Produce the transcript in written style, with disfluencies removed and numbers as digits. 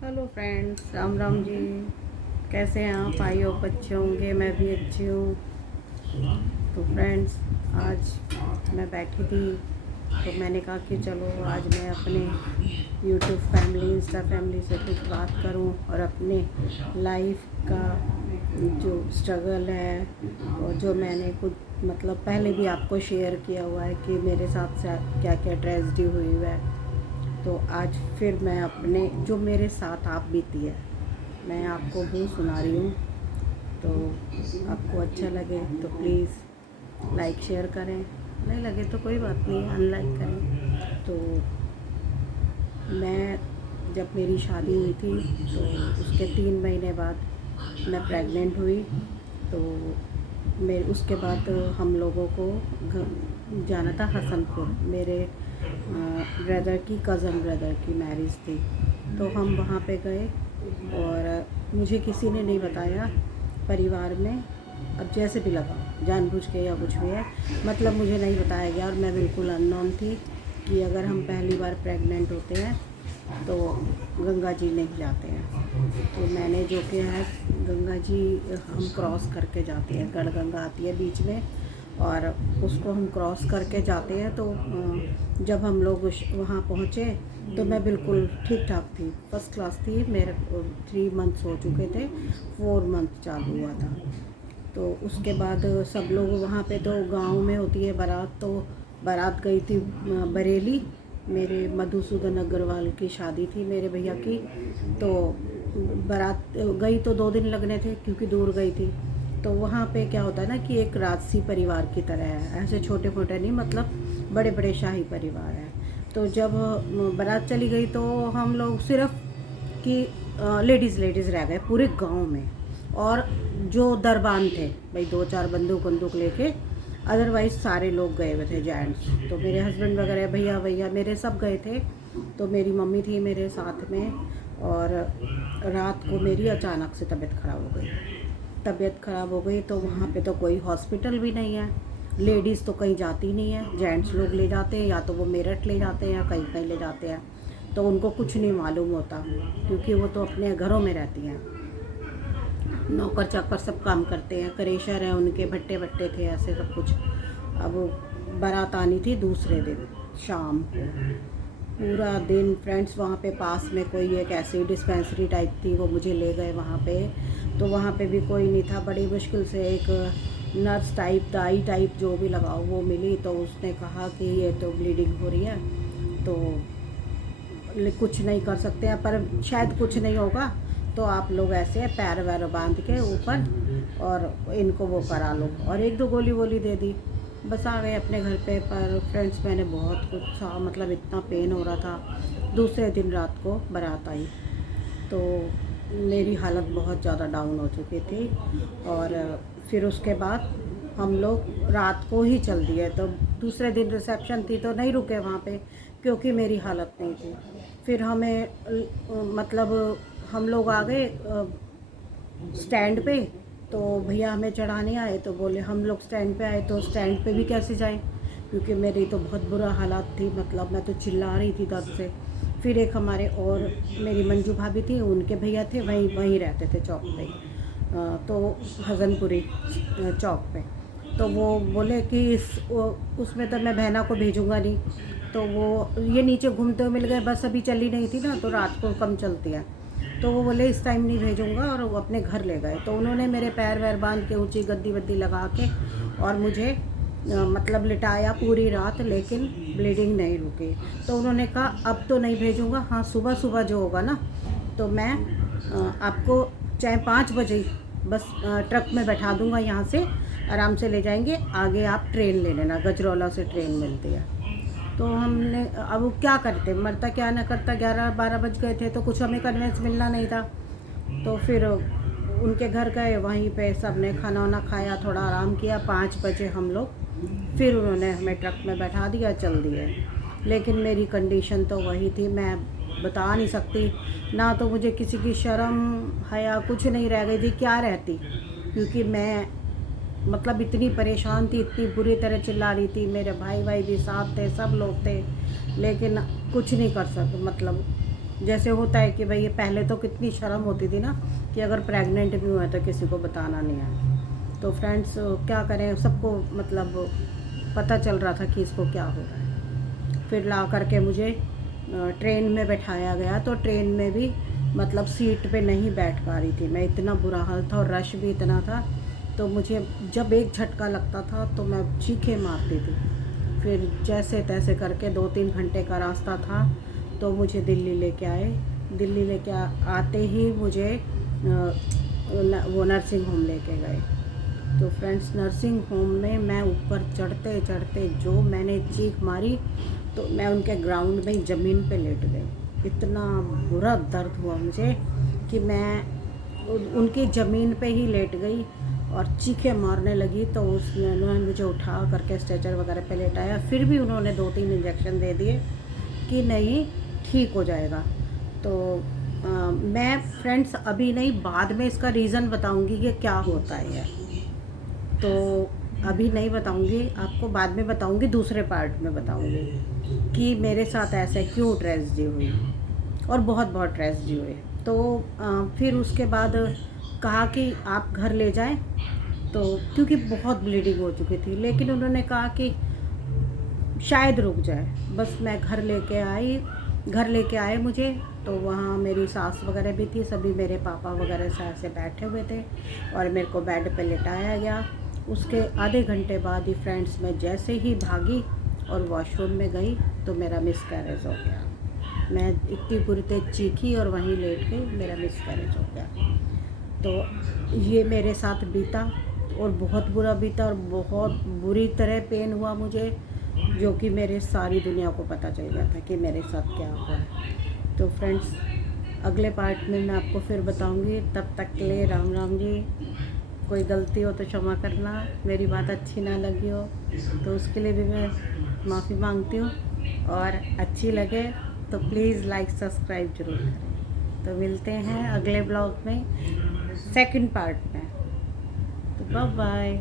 Hello friends, Ram Ram ji. कैसे हैं आप? आई होप अच्छे होंगे। मैं भी अच्छी हूँ। तो फ्रेंड्स, आज मैं बैठी थी तो मैंने कहा कि चलो आज मैं अपने यूट्यूब फैमिली, इंस्टा फैमिली से कुछ बात करूं और अपने लाइफ का जो स्ट्रगल है और जो मैंने कुछ मतलब पहले भी आपको शेयर किया हुआ है कि मेरे साथ क्या क्या ट्रेजेडी हुई है। तो आज फिर मैं अपने जो मेरे साथ आप बीती है मैं आपको वो सुना रही हूँ। तो आपको अच्छा लगे तो प्लीज़ लाइक शेयर करें, नहीं लगे तो कोई बात नहीं, अनलाइक करें। तो मैं जब मेरी शादी हुई थी तो उसके 3 महीने बाद मैं प्रेग्नेंट हुई। तो मेरे उसके बाद हम लोगों को जाना था हसनपुर। मेरे ब्रदर की कज़न ब्रदर की मैरिज थी, तो हम वहाँ पे गए और मुझे किसी ने नहीं बताया परिवार में। अब जैसे भी लगा जानबूझ के या कुछ भी है, मतलब मुझे नहीं बताया गया और मैं बिल्कुल अननोन थी कि अगर हम पहली बार प्रेग्नेंट होते हैं तो गंगा जी नहीं जाते हैं। तो मैंने जो किया है, गंगा जी हम क्रॉस करके जाते हैं। गढ़ गंगा आती है बीच में और उसको हम क्रॉस करके जाते हैं। तो जब हम लोग वहाँ पहुँचे तो मैं बिल्कुल ठीक ठाक थी, फर्स्ट क्लास थी। मेरे 3 मंथ्स हो चुके थे, 4 मंथ चालू हुआ था। तो उसके बाद सब लोग वहाँ पे, तो गांव में होती है बारात, तो बारात गई थी बरेली। मेरे मधुसूदन अग्रवाल की शादी थी मेरे भैया की। तो बारात गई तो 2 दिन लगने थे क्योंकि दूर गई थी। तो वहाँ पे क्या होता है ना कि एक राजसी परिवार की तरह है, ऐसे छोटे मोटे नहीं, मतलब बड़े बड़े शाही परिवार हैं। तो जब बारात चली गई तो हम लोग सिर्फ कि लेडीज़ रह गए पूरे गांव में। और जो दरबान थे भाई, 2-4 बंदूक बंदूक लेके, अदरवाइज़ सारे लोग गए हुए थे जेंट्स। तो मेरे हस्बैंड वगैरह, भैया भैया मेरे सब गए थे। तो मेरी मम्मी थी मेरे साथ में। और रात को मेरी अचानक से तबीयत ख़राब हो गई। तबीयत ख़राब हो गई तो वहाँ पे तो कोई हॉस्पिटल भी नहीं है। लेडीज़ तो कहीं जाती नहीं है, जेंट्स लोग ले जाते हैं, या तो वो मेरठ ले जाते हैं या कहीं कहीं ले जाते हैं। तो उनको कुछ नहीं मालूम होता क्योंकि वो तो अपने घरों में रहती हैं, नौकर चाकर सब काम करते हैं, क्रेशर हैं उनके, भट्टे भट्टे थे, ऐसे सब कुछ। अब बारात आनी थी दूसरे दिन शाम को। पूरा दिन फ्रेंड्स वहाँ पे पास में कोई एक ऐसी डिस्पेंसरी टाइप थी, वो मुझे ले गए वहाँ पे। तो वहाँ पे भी कोई नहीं था। बड़ी मुश्किल से एक नर्स टाइप, दाई टाइप जो भी लगाओ वो मिली। तो उसने कहा कि ये तो ब्लीडिंग हो रही है, तो कुछ नहीं कर सकते हैं, पर शायद कुछ नहीं होगा तो आप लोग ऐसे पैर वैर बांध के ऊपर और इनको वो करा लो। और 1-2 गोली वोली दे दी, बस आ गए अपने घर पे। पर फ्रेंड्स मैंने बहुत कुछ सा, मतलब इतना पेन हो रहा था। दूसरे दिन रात को बारात आई तो मेरी हालत बहुत ज़्यादा डाउन हो चुकी थी। और फिर उसके बाद हम लोग रात को ही चल दिए। तो दूसरे दिन रिसेप्शन थी तो नहीं रुके वहाँ पे क्योंकि मेरी हालत नहीं थी। फिर हमें मतलब हम लोग आ गए स्टैंड पे। तो भैया हमें चढ़ाने आए तो बोले, हम लोग स्टैंड पे आए तो स्टैंड पे भी कैसे जाएं क्योंकि मेरी तो बहुत बुरा हालात थी, मतलब मैं तो चिल्ला रही थी दर्द से। फिर एक हमारे और मेरी मंजू भाभी थी, उनके भैया थे, वहीं वहीं रहते थे चौक पे, तो हसनपुरी चौक पे। तो वो बोले कि उसमें तो मैं बहना को भेजूँगा नहीं। तो वो ये नीचे घूमते हुए मिल गए, बस अभी चली नहीं थी ना, तो रात को कम चलती है। तो वो बोले इस टाइम नहीं भेजूँगा और वो अपने घर ले गए। तो उन्होंने मेरे पैर वैर बांध के ऊंची गद्दी वद्दी लगा के और मुझे मतलब लिटाया पूरी रात, लेकिन ब्लीडिंग नहीं रुकी। तो उन्होंने कहा अब तो नहीं भेजूँगा, हाँ सुबह सुबह जो होगा ना तो मैं आपको चाहे 5 बजे बस ट्रक में बैठा दूँगा, यहाँ से आराम से ले जाएंगे, आगे आप ट्रेन ले लेना, गजरौला से ट्रेन मिलती है। तो हमने, अब वो क्या करते, मरता क्या ना करता, 11-12 बज गए थे तो कुछ हमें कन्वेंस मिलना नहीं था। तो फिर उनके घर गए, वहीं पे सब ने खाना वाना खाया, थोड़ा आराम किया। 5 बजे हम लोग, फिर उन्होंने हमें ट्रक में बैठा दिया, चल दिए। लेकिन मेरी कंडीशन तो वही थी, मैं बता नहीं सकती ना। तो मुझे किसी की शर्म हया कुछ नहीं रह गई थी, क्या रहती, क्योंकि मैं मतलब इतनी परेशान थी, इतनी बुरी तरह चिल्ला रही थी। मेरे भाई भाई भी साथ थे, सब लोग थे, लेकिन कुछ नहीं कर सकते, मतलब जैसे होता है कि भाई ये पहले तो कितनी शर्म होती थी ना कि अगर प्रेग्नेंट भी हुआ तो किसी को बताना नहीं है। तो फ्रेंड्स क्या करें, सबको मतलब पता चल रहा था कि इसको क्या हो रहा है। फिर ला करके मुझे ट्रेन में बैठाया गया, तो ट्रेन में भी मतलब सीट पे नहीं बैठ पा रही थी मैं, इतना बुरा हाल था और रश भी इतना था। तो मुझे जब एक झटका लगता था तो मैं चीखें मारती थी। फिर जैसे तैसे करके 2-3 घंटे का रास्ता था, तो मुझे दिल्ली लेके आए। दिल्ली लेके आते ही मुझे वो नर्सिंग होम लेके गए। तो फ्रेंड्स नर्सिंग होम में मैं ऊपर चढ़ते चढ़ते जो मैंने चीख मारी, तो मैं उनके ग्राउंड में ज़मीन पे लेट गई। इतना बुरा दर्द हुआ मुझे कि मैं उनकी ज़मीन पे ही लेट गई और चीखें मारने लगी। तो उन्होंने मुझे उठा करके स्ट्रेचर वगैरह पे लेटाया। फिर भी उन्होंने 2-3 इंजेक्शन दे दिए कि नहीं ठीक हो जाएगा। तो मैं फ्रेंड्स अभी नहीं, बाद में इसका रीज़न बताऊंगी कि क्या होता है। तो अभी नहीं बताऊंगी आपको, बाद में बताऊंगी, दूसरे पार्ट में बताऊंगी कि मेरे साथ ऐसे क्यों ट्रेजेडी हुई, और बहुत बहुत ट्रेजेडी हुई। तो फिर उसके बाद कहा कि आप घर ले जाएं, तो क्योंकि बहुत ब्लीडिंग हो चुकी थी, लेकिन उन्होंने कहा कि शायद रुक जाए। बस मैं घर लेके आए मुझे। तो वहाँ मेरी सास वगैरह भी थी, सभी मेरे पापा वगैरह से ऐसे बैठे हुए थे और मेरे को बेड पे लिटाया गया। उसके आधे घंटे बाद ही फ्रेंड्स मैं जैसे ही भागी और वॉशरूम में गई तो मेरा मिसकैरेज हो गया। मैं इतनी बुरी तेज चीखी और वहीं लेट गई, मेरा मिसकैरेज हो गया। तो ये मेरे साथ बीता और बहुत बुरा बीता और बहुत बुरी तरह पेन हुआ मुझे, जो कि मेरे सारी दुनिया को पता चल गया था कि मेरे साथ क्या हुआ है। तो फ्रेंड्स अगले पार्ट में मैं आपको फिर बताऊंगी। तब तक के लिए राम राम जी। कोई गलती हो तो क्षमा करना, मेरी बात अच्छी ना लगी हो तो उसके लिए भी मैं माफ़ी मांगती हूँ, और अच्छी लगे तो प्लीज़ लाइक सब्सक्राइब ज़रूर करें। तो मिलते हैं अगले ब्लॉग में सेकंड पार्ट में। तो बाय बाय।